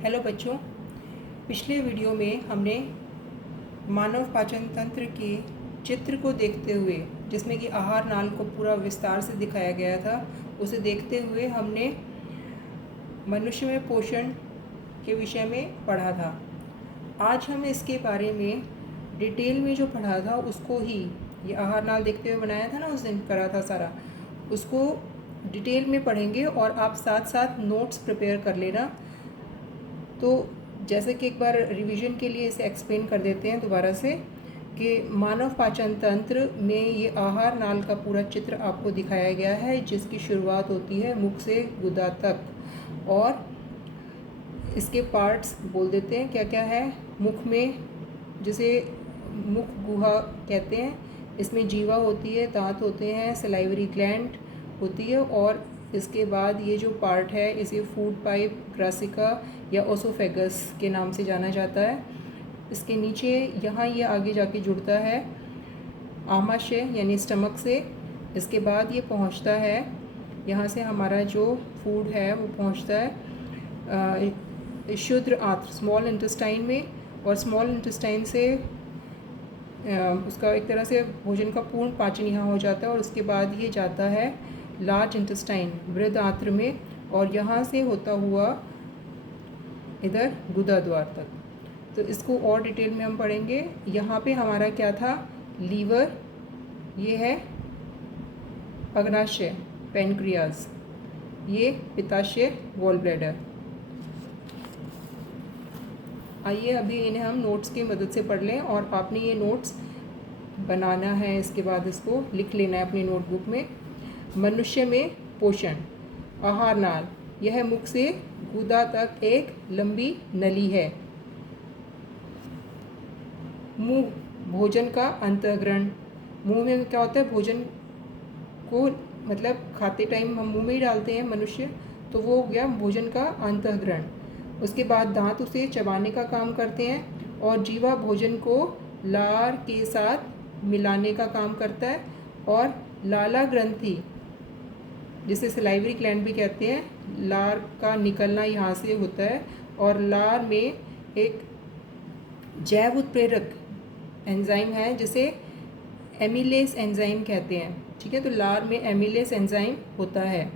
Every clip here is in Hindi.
हेलो बच्चों, पिछले वीडियो में हमने मानव पाचन तंत्र के चित्र को देखते हुए, जिसमें कि आहार नाल को पूरा विस्तार से दिखाया गया था, उसे देखते हुए हमने मनुष्य में पोषण के विषय में पढ़ा था। आज हम इसके बारे में डिटेल में जो पढ़ा था उसको ही, ये आहार नाल देखते हुए बनाया था ना, उस दिन करा था सारा, उसको डिटेल में पढ़ेंगे और आप साथ साथ नोट्स प्रिपेयर कर लेना। तो जैसे कि एक बार रिवीजन के लिए इसे एक्सप्लेन कर देते हैं दोबारा से कि मानव पाचन तंत्र में ये आहार नाल का पूरा चित्र आपको दिखाया गया है, जिसकी शुरुआत होती है मुख से गुदा तक। और इसके पार्ट्स बोल देते हैं क्या क्या है। मुख में, जिसे मुख गुहा कहते हैं, इसमें जीवा होती है, दांत होते हैं, सलाइवरी ग्लैंड होती है, और इसके बाद ये जो पार्ट है इसे फूड पाइप, ग्रासिका या ओसोफेगस के नाम से जाना जाता है। इसके नीचे यहाँ ये आगे जाके जुड़ता है आमाशय यानी स्टमक से। इसके बाद ये पहुँचता है, यहाँ से हमारा जो फूड है वो पहुँचता है शुद्र आंत्र स्मॉल इंटेस्टाइन में, और स्मॉल इंटेस्टाइन से उसका एक तरह से भोजन का पूर्ण पाचन यहाँ हो जाता है। और उसके बाद ये जाता है लार्ज इंटेस्टाइन वृहद आंत्र में, और यहाँ से होता हुआ इधर गुदा द्वार तक। तो इसको और डिटेल में हम पढ़ेंगे। यहाँ पे हमारा क्या था, लीवर, ये है अग्नाशय पैनक्रियाज, ये पित्ताशय गॉल ब्लैडर। आइए अभी इन्हें हम नोट्स की मदद से पढ़ लें, और आपने ये नोट्स बनाना है, इसके बाद इसको लिख लेना है अपनी नोटबुक में। मनुष्य में पोषण, आहार नाल, यह मुख से गुदा तक एक लंबी नली है। मुंह, भोजन का अंतःग्रहण, मुंह में क्या होता है, भोजन को मतलब खाते टाइम हम मुंह में ही डालते हैं मनुष्य, तो वो हो गया भोजन का अंतःग्रहण। उसके बाद दांत उसे चबाने का काम करते हैं, और जीवा भोजन को लार के साथ मिलाने का काम करता है, और लाला ग्रंथि, जिसे सलाइवरी ग्लैंड भी कहते हैं, लार का निकलना यहाँ से होता है। और लार में एक जैव उत्प्रेरक एंजाइम है जिसे एमिलेस एंजाइम कहते हैं, ठीक है। तो लार में एमिलेस एंजाइम होता है।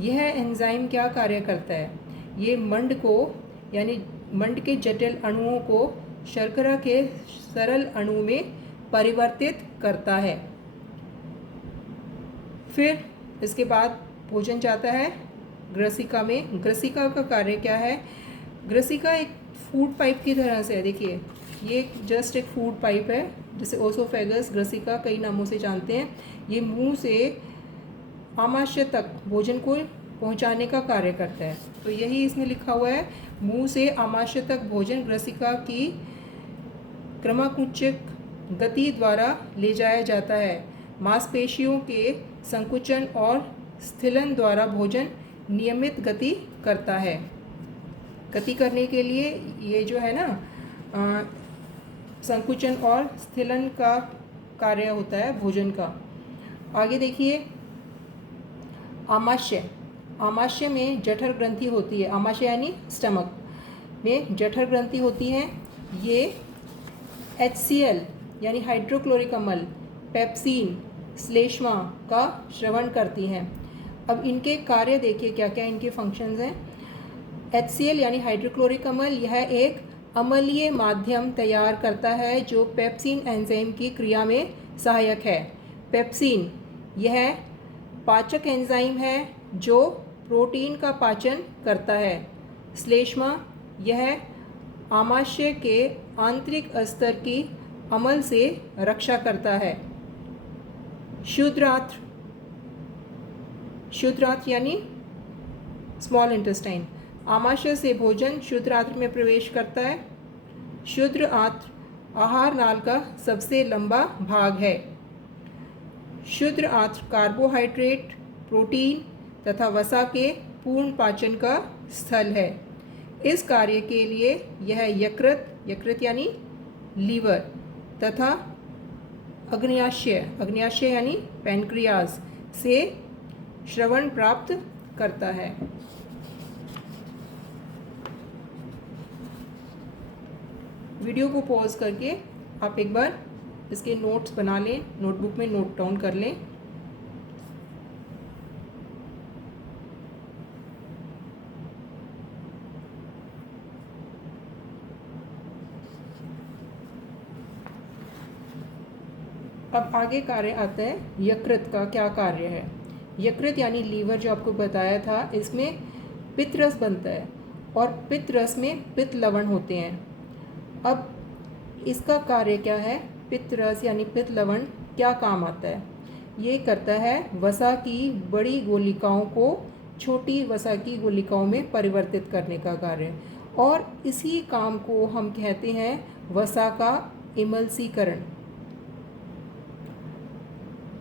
यह एंजाइम क्या कार्य करता है, ये मंड को, यानी मंड के जटिल अणुओं को शर्करा के सरल अणु में परिवर्तित करता है। फिर इसके बाद भोजन जाता है ग्रसिका में। ग्रसिका का कार्य क्या है, ग्रसिका एक फूड पाइप की तरह से है। देखिए, ये जस्ट एक फूड पाइप है, जिसे ओसोफेगस, ग्रसिका कई नामों से जानते हैं। ये मुंह से आमाशय तक भोजन को पहुंचाने का कार्य करता है। तो यही इसमें लिखा हुआ है, मुंह से आमाशय तक भोजन ग्रसिका की क्रमाकुंचक गति द्वारा ले जाया जाता है। मांसपेशियों के संकुचन और स्थिलन द्वारा भोजन नियमित गति करता है। गति करने के लिए ये जो है ना, संकुचन और स्थिलन का कार्य होता है भोजन का। आगे देखिए, आमाशय, आमाशय में जठर ग्रंथि होती है। आमाशय यानी स्टमक में जठर ग्रंथि होती है। ये HCl यानी हाइड्रोक्लोरिक अम्ल, पेप्सिन, श्लेष्मा का श्रवण करती हैं। अब इनके कार्य देखिए क्या क्या इनके फंक्शंस हैं। HCl यानी हाइड्रोक्लोरिक अम्ल, यह एक अम्लीय माध्यम तैयार करता है जो पेप्सिन एंजाइम की क्रिया में सहायक है। पेप्सिन यह पाचक एंजाइम है जो प्रोटीन का पाचन करता है। श्लेष्मा यह आमाशय के आंतरिक स्तर की अम्ल से रक्षा करता है। क्षुद्रांत्र, क्षुद्रांत्र यानी स्मॉल इंटेस्टाइन, आमाशय से भोजन क्षुद्रांत्र में प्रवेश करता है। क्षुद्र आंत्र आहार नाल का सबसे लंबा भाग है। क्षुद्र आंत्र कार्बोहाइड्रेट, प्रोटीन तथा वसा के पूर्ण पाचन का स्थल है। इस कार्य के लिए यह यकृत, यकृत यानी लीवर, तथा अग्न्याशय, अग्न्याशय यानी पैनक्रियाज से श्रवण प्राप्त करता है। वीडियो को पॉज करके आप एक बार इसके नोट्स बना लें, नोटबुक में नोट डाउन कर लें। अब आगे कार्य आता है यकृत का क्या कार्य है। यकृत यानी लीवर जो आपको बताया था, इसमें पित्त रस बनता है और पित्त रस में पित्त लवण होते हैं। अब इसका कार्य क्या है, पित्त रस यानी पित्त लवण क्या काम आता है? ये करता है वसा की बड़ी गोलिकाओं को छोटी वसा की गोलिकाओं में परिवर्तित करने का कार्य, और इसी काम को हम कहते हैं वसा का इमल्सीकरण।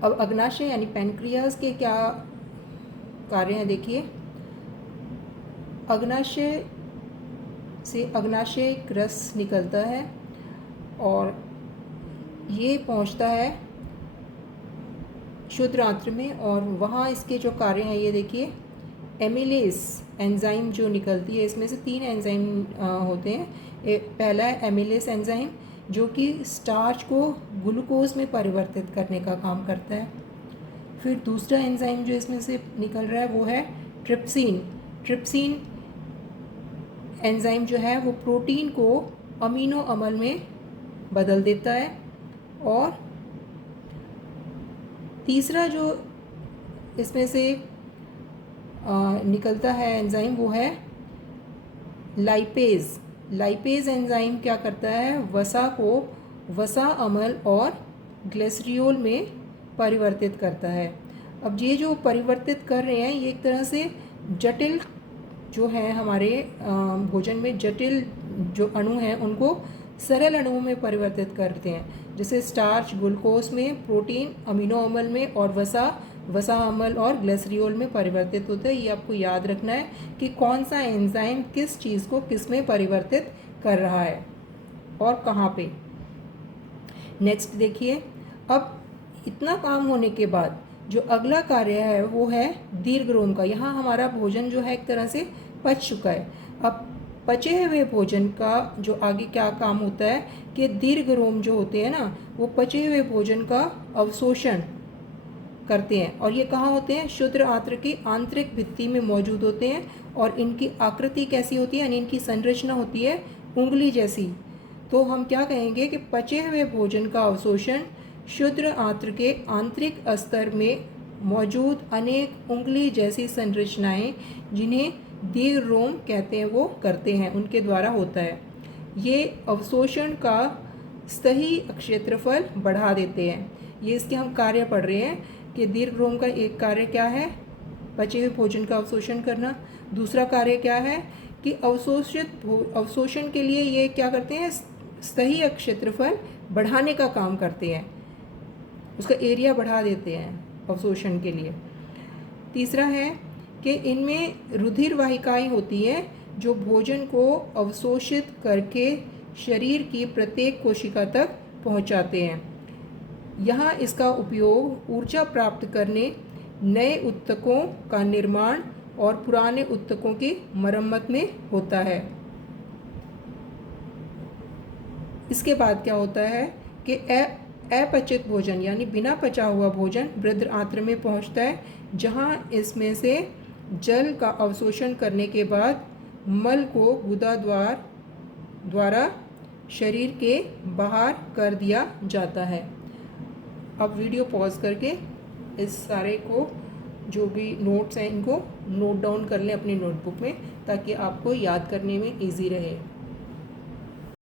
अब अग्नाशय यानी पैनक्रियाज के क्या कार्य हैं, देखिए। अग्नाशय से अग्नाशयिक रस निकलता है और ये पहुंचता है शुद्र आंत्र में, और वहाँ इसके जो कार्य हैं ये देखिए। एमिलेस एंजाइम जो निकलती है, इसमें से 3 एंजाइम होते हैं। पहला है एमिलेस एंजाइम जो कि स्टार्च को ग्लूकोज में परिवर्तित करने का काम करता है। फिर दूसरा एंजाइम जो इसमें से निकल रहा है वो है ट्रिप्सिन। ट्रिप्सिन एंजाइम जो है वो प्रोटीन को अमीनो अम्ल में बदल देता है। और तीसरा जो इसमें से निकलता है एंजाइम वो है लाइपेज। लाइपेज एंजाइम क्या करता है, वसा को वसा अम्ल और ग्लिसरॉल में परिवर्तित करता है। अब ये जो परिवर्तित कर रहे हैं ये एक तरह से जटिल जो है हमारे भोजन में जटिल जो अणु हैं उनको सरल अणुओं में परिवर्तित करते हैं। जैसे स्टार्च ग्लूकोज में, प्रोटीन अमीनो अम्ल में, और वसा अम्ल और ग्लिसरॉल में परिवर्तित होता है। ये आपको याद रखना है कि कौन सा एंजाइम किस चीज़ को किस में परिवर्तित कर रहा है और कहाँ पे। नेक्स्ट देखिए, अब इतना काम होने के बाद जो अगला कार्य है वो है दीर्घरोम का। यहाँ हमारा भोजन जो है एक तरह से पच चुका है। अब पचे हुए भोजन का जो आगे क्या काम होता है कि दीर्घरोम जो होते हैं ना, वो पचे हुए भोजन का अवशोषण करते हैं। और ये कहाँ होते हैं, शुद्र आंत्र की आंतरिक भित्ति में मौजूद होते हैं। और इनकी आकृति कैसी होती है, यानी इनकी संरचना होती है उंगली जैसी। तो हम क्या कहेंगे कि पचे हुए भोजन का अवशोषण शुद्र आंत्र के आंतरिक स्तर में मौजूद अनेक उंगली जैसी संरचनाएं, जिन्हें दीर्घरोम कहते हैं, वो करते हैं, उनके द्वारा होता है। ये अवशोषण का सही क्षेत्रफल बढ़ा देते हैं। ये इसके हम कार्य पढ़ रहे हैं कि दीर्घरोम का एक कार्य क्या है, पचे हुए भोजन का अवशोषण करना। दूसरा कार्य क्या है कि अवशोषण के लिए ये क्या करते हैं, सही क्षेत्रफल बढ़ाने का काम करते हैं, उसका एरिया बढ़ा देते हैं अवशोषण के लिए। तीसरा है कि इनमें रुधिर वाहिकाएं होती हैं जो भोजन को अवशोषित करके शरीर की प्रत्येक कोशिका तक पहुंचाते हैं। यहाँ इसका उपयोग ऊर्जा प्राप्त करने, नए ऊतकों का निर्माण और पुराने ऊतकों की मरम्मत में होता है। इसके बाद क्या होता है कि अपचित भोजन यानी बिना पचा हुआ भोजन वृद्ध आंत्र में पहुंचता है, जहां इसमें से जल का अवशोषण करने के बाद मल को गुदा द्वारा शरीर के बाहर कर दिया जाता है। अब वीडियो पॉज करके इस सारे को जो भी नोट्स हैं इनको नोट डाउन कर लें अपनी नोटबुक में, ताकि आपको याद करने में इजी रहे।